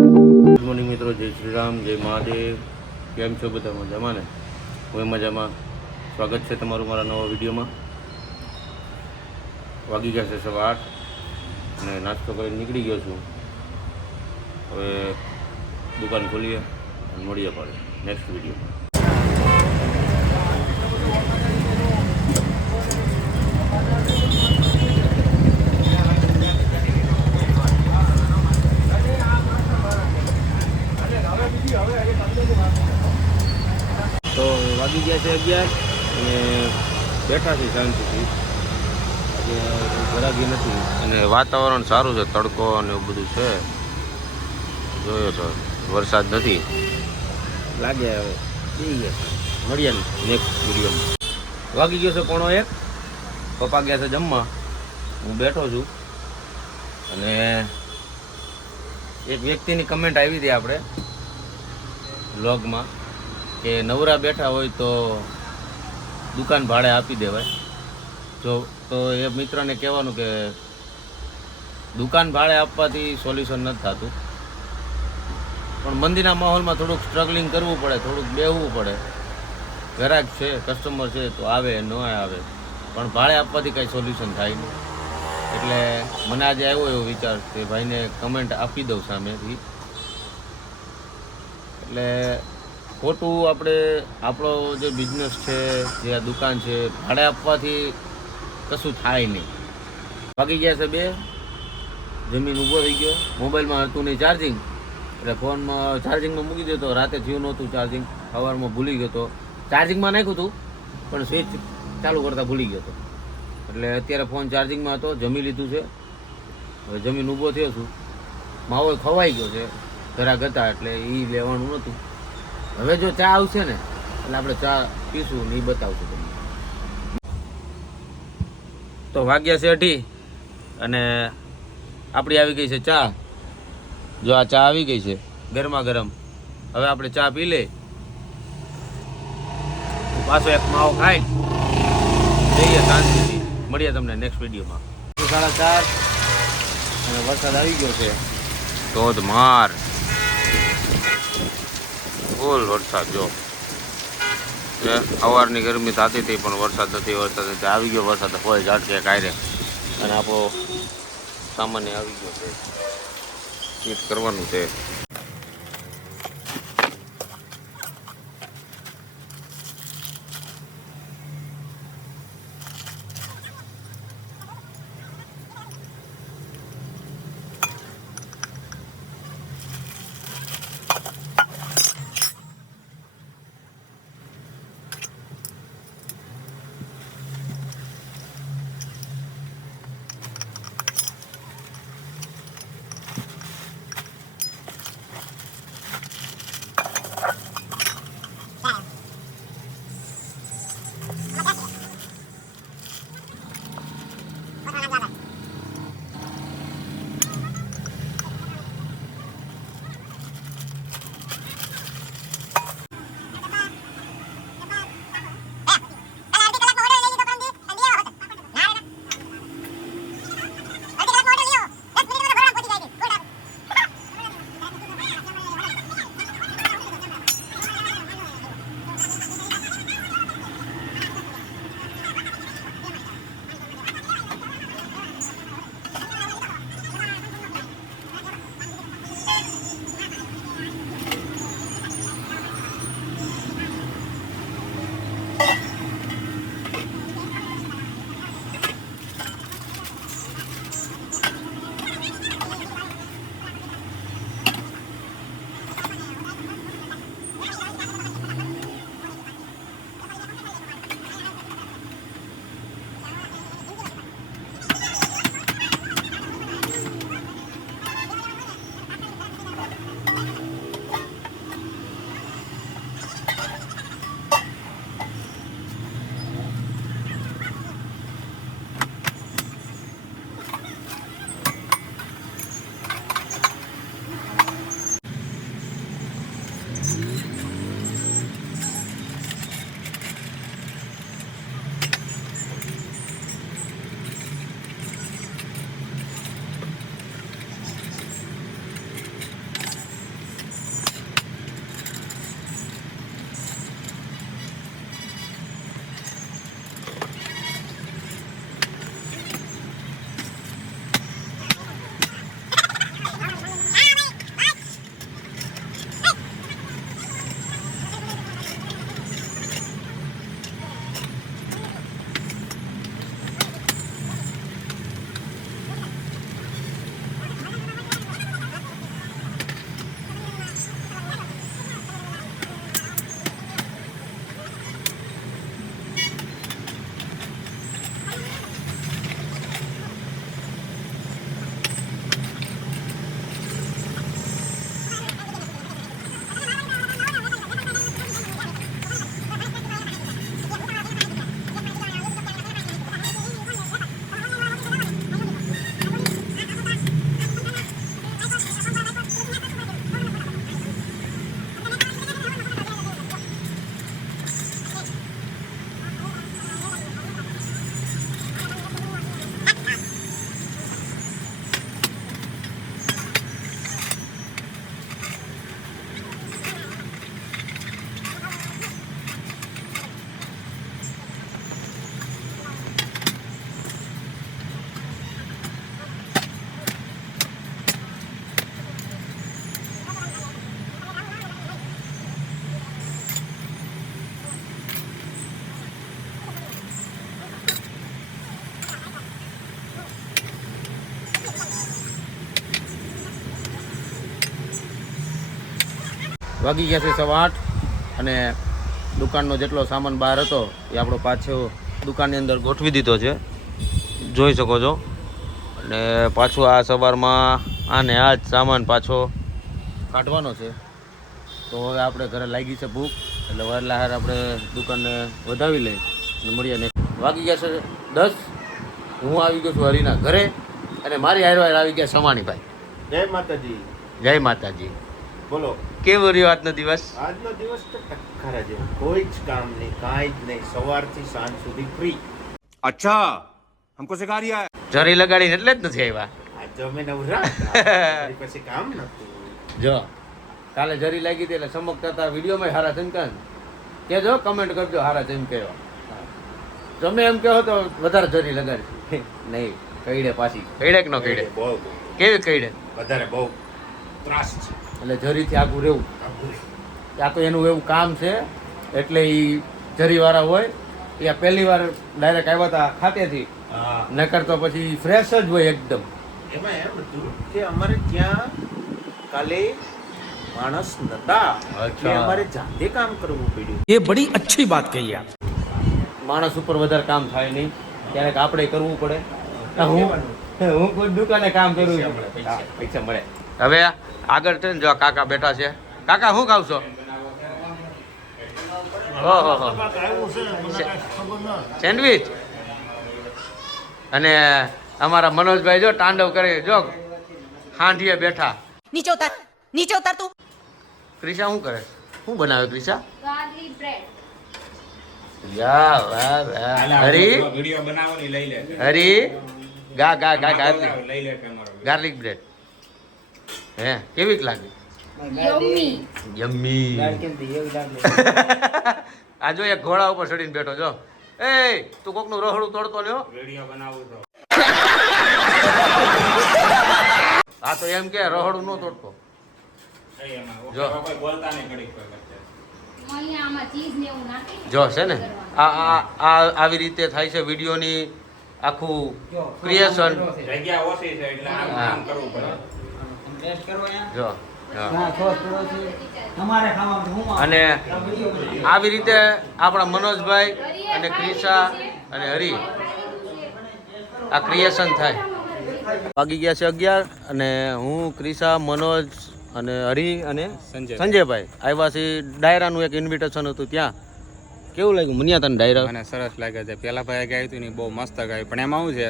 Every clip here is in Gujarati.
ગુડ મોર્નિંગ મિત્રો, જય શ્રી રામ, જય મહાદેવ. કેમ છો બધા? મજામાં ને? હું મજામાં. સ્વાગત છે તમારું મારા નવા વિડીયોમાં. વાગી ગયા છે 8:15 અને નાસ્તો કરીને નીકળી ગયો છું. હવે દુકાન ખોલીએ અને મળીએ પડે નેક્સ્ટ વિડીયોમાં. તો વાગી ગયા છે 11 અને બેઠા છે શાંતિથી. આજે ઘરાગી નથી અને વાતાવરણ સારું છે, તડકો અને એવું બધું છે. જોયો તો વરસાદ નથી લાગે. હવે જઈ ગયા મળીએ નેક્સ્ટ વિડીયોમાં. વાગી ગયો છે 1:45. પપ્પા ગયા છે જમવા, હું બેઠો છું. અને એક વ્યક્તિની કમેન્ટ આવી હતી આપણે વ્લોગમાં કે નવરા બેઠા હોય તો દુકાન ભાડે આપી દેવાય. જો તો એ મિત્રને કહેવાનું કે દુકાન ભાડે આપવાથી સોલ્યુશન નથી થતું, પણ મંદીના માહોલમાં થોડુંક સ્ટ્રગલિંગ કરવું પડે, થોડુંક બેહવું પડે. ગ્રાહક છે, કસ્ટમર છે તો આવે ન આવે, પણ ભાડે આપવાથી કંઈ સોલ્યુશન થાય નહીં. એટલે મને આજે આવ્યો એવો વિચાર કે ભાઈને કમેન્ટ આપી દઉં સામેથી. એટલે ખોટું આપણે આપણો જે બિઝનેસ છે, જે આ દુકાન છે, ભાડે આપવાથી કશું થાય નહીં. વાગી ગયા છે 2, જમીન ઊભો થઈ ગયો. મોબાઈલમાં હતું નહીં ચાર્જિંગ, એટલે ફોનમાં ચાર્જિંગમાં મૂકી દેતો. રાતે થયું નહોતું ચાર્જિંગ, સવારમાં ભૂલી ગયો હતો. ચાર્જિંગમાં નાખ્યું હતું પણ સ્વિચ ચાલુ કરતાં ભૂલી ગયો હતો. એટલે અત્યારે ફોન ચાર્જિંગમાં હતો. જમી લીધું છે, હવે જમીન ઊભો થયો છું. માવો ખવાઈ ગયો છે, ઘરાક હતા એટલે એ લેવાનું નહોતું. હવે જો ચા આવશે ને એટલે આપણે ચા પીશું ને એ બતાવશું તમને. તો વાગ્યા છે 8 અને આપણી આવી ગઈ છે ચા. જો આ ચા આવી ગઈ છે ગરમા ગરમ. હવે આપણે ચા પી લે, પાછો એક માવો ખાઈ જઈએ શાંતિથી. મળીએ તમને નેક્સ્ટ વિડીયોમાં. 4:30 અને વરસાદ આવી ગયો છે ધોધમાર, ફૂલ વરસાદ. જો સવારની ગરમી થતી હતી પણ વરસાદ નથી આવી ગયો. વરસાદ હોય ઝાડશે કાંઈ અને આપણો સામાન્ય આવી ગયો છે, ચીટ કરવાનું છે. વાગી ગયા છે 8:15 અને દુકાનનો જેટલો સામાન બહાર હતો એ આપણો પાછો દુકાનની અંદર ગોઠવી દીધો છે, જોઈ શકો છો. અને પાછું આ સવારમાં આને આ જ સામાન પાછો કાઢવાનો છે. તો હવે આપણે ઘરે લાગી છે ભૂખ, એટલે વહેલા હાર આપણે દુકાનને વધાવી લઈ અને મળીએ ને. વાગી ગયા છે 10. હું આવી ગયો છું હરીના ઘરે અને મારી હારવાર આવી ગયા સમાણીભાઈ. જય માતાજી. જય માતાજી. બોલો, કેવો રહ્યો આજનો દિવસ? આજનો દિવસ તો ટક્કરા જેવો, કોઈ જ કામ નહીં, કાંઈ જ નહીં, સવારથી સાંજ સુધી ફ્રી. अच्छा हमको सिखा रिया है. જરી લગાડીને એટલે જ નથી આવ્યા. આજ તો અમે નવરા હતા. મારી પાસે કામ નતું. જો કાલે જરી લાગી હતી એટલે ચમકતા હતા વિડીયોમાં હારા ચમકાન કેજો, કમેન્ટ કરજો હારા ચમકેવા. તમે એમ કહો તો વધારે જરી લગાડી નહીં. કઈડે પાછી કઈડે કે ન કઈડે? બહુ કેવી કઈડે? વધારે બહુ ત્રાસ છે. એટલે જરીથી આગું રહેવું. આ તો એનું એવું કામ છે એટલે એ જરીવાળા હોય એ પહેલી વાર ડાયરેક્ટ આવ્યા હતા ખાતેથી, હા, નકર તો પછી ફ્રેશ જ હોય એકદમ. એમાં એમ હતું કે અમારે ત્યાં કાલે માણસ નતા એટલે અમારે જાતે કામ કરવું પડ્યું. ये बड़ी अच्छी बात कही आप. માણસ ઉપર વધારે કામ થાય નહીં, ક્યારેક આપણે કરવું પડે. હું કોઈ દુકાને કામ કરું છું, પૈસા મળે. હવે આગળ છે ને જો કાકા બેઠા છે. કાકા શું ખાવ છો? ઓહો, સેન્ડવિચ. અને અમારા મનોજભાઈ જો તાંડવ કરે, જો હાંડીએ બેઠા. નીચે ઉતાર તું. ક્રિશા શું કરે? શું બનાવે ક્રિશા? Garlic bread. યા વાહ વાહ. હરી वीडियो बनाओ नहीं लई ले. હરી ગા ગા ગા ગાર્લિક લઈ લે તમારો. Garlic bread. હે કેવીક લાગી? યમ્મી. યમ્મી. આ જો એક ઘોડા ઉપર ચડીને બેઠો જો. એ તું કોકનું રહોડું તોડતો લ્યો. वीडियो बनाओ तो. આ તો એમ કે રહોડું ન તોડતો. સહી એમાં. જો. કોઈ બોલતા નહીં ઘડીક કોઈ વચ્ચે. આમાં ચીઝ ને એવું નાખી. જો છે ને આવી રીતે થાય છે વિડીયોની આખું ક્રિએશન. જગ્યા ઓછી છે એટલે આમ હા. કામ કરવું પડે. જો અને આવી રીતે આપણા મનોજભાઈ અને ક્રિશા અને હરી આ ક્રિએશન થાય. વાગી ગયા છે 11 અને હું ક્રિશા, મનોજ અને હરી અને સંજયભાઈ આવ્યા છે. ડાયરાનું એક ઇન્વિટેશન હતું ત્યાં. કેવું લાગ્યું મુનિયા તને ડાયરા? મને સરસ લાગે છે. પહેલા ભાઈ ગાયું હતું ને બહુ મસ્ત ગાયું, પણ એમાં શું છે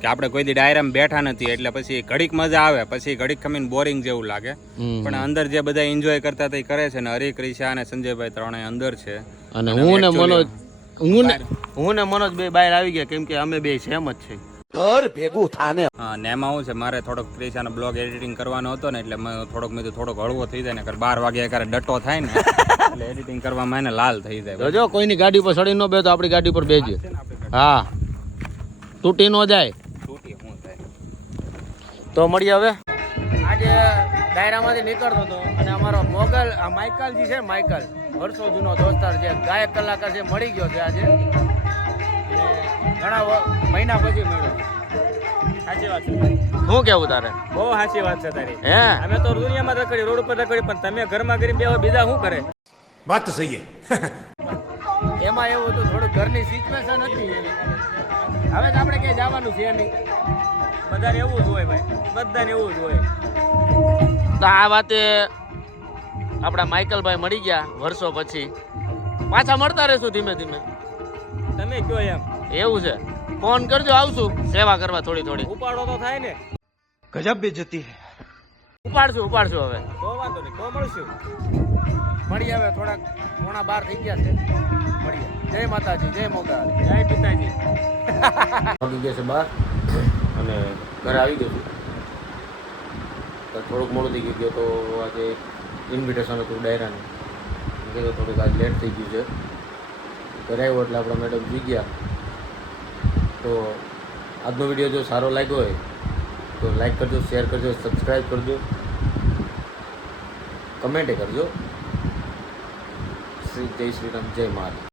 કે આપણે કોઈ દી ડાયરામાં બેઠા નથી એટલે પછી ઘડીક મજા આવે, પછી ઘડીક ખમીને બોરિંગ જેવું લાગે. પણ અંદર જે બધા એન્જોય કરતા હતા એ કરે છે ને. હરી, ક્રિશા અને સંજયભાઈ ત્રણેય અંદર છે. અને હું ને મનોજ બે બહાર આવી ગયા કેમ કે અમે બે સેમ જ છે. હા, ને એમાં શું છે મારે થોડોક ક્રિશાનો બ્લોગ એડિટિંગ કરવાનો હતો ને એટલે મેં થોડોક હળવો થઈ જાય ને, 12 વાગે ક્યારે ડટ્ટો થાય ને એટલે એડિટિંગ કરવામાં એને લાલ થઈ જાય. જો કોઈની ગાડી પર ચડી ન બે તો આપણી ગાડી પર બેજે. હા, તૂટી ન જાય. તૂટી શું થાય. તો મળીએ હવે. આજે ડાયરામાંથી નીકળતો હતો અને અમારો મોગલ આ માઇકલજી છે, માઇકલ વર્ષો જૂનો દોસ્તાર છે, ગાયક કલાકાર છે, મળી ગયો છે આજે. ઘણા મહિના પછી મળ્યો. સાચી વાત છે. શું કેવું તારે? બહુ સાચી વાત છે તારી. હે અમે તો દુનિયામાં રખડી, રોડ ઉપર રખડી, પણ તમે ઘરમાં કરી બે બીજા શું કરે? बात तो सही है. એમાં એવું હતું થોડું ઘરની સિચ્યુએશન હતી એવી. હવે તો આપણે ક્યાંય જવાનું છે નહીં. બધાને એવું જ હોય ભાઈ, બધાને એવું જ હોય. તો આ વાતે આપણા માઇકલભાઈ મળી ગયા વર્ષો પછી. પાછા મળતા રહેશું ધીમે ધીમે. તમે કયો એમ. એવું છે. ફોન કરજો, આવશું સેવા કરવા થોડી થોડી. ઉપાડો તો થાય ને. गजब बेइज्जती है. ઉપાડશું હવે. તો વાંધો નહીં, તો મળશું. મળીએ હવે. થોડાક 11:15 થઈ ગયા છે. મળીએ. જય માતાજી, જય મોગલ. જય પિતાજી. વાગી ગયા છે 12 અને ઘરે આવી ગયો છું. તો થોડુંક મોડું થઈ ગયું તો આજે ઇન્વિટેશન હતું ડાયરાનું. તો થોડુંક આજે લેટ થઈ ગયું છે. ઘરે આવ્યો એટલે આપણા મેડમ જઈ ગયા. તો આજનો વિડીયો જો સારો લાગ્યો હોય તો લાઈક કરજો, શેર કરજો, સબસ્ક્રાઈબ કરજો, કમેન્ટ કરજો. જય શ્રી રામ, જય મહારાજ.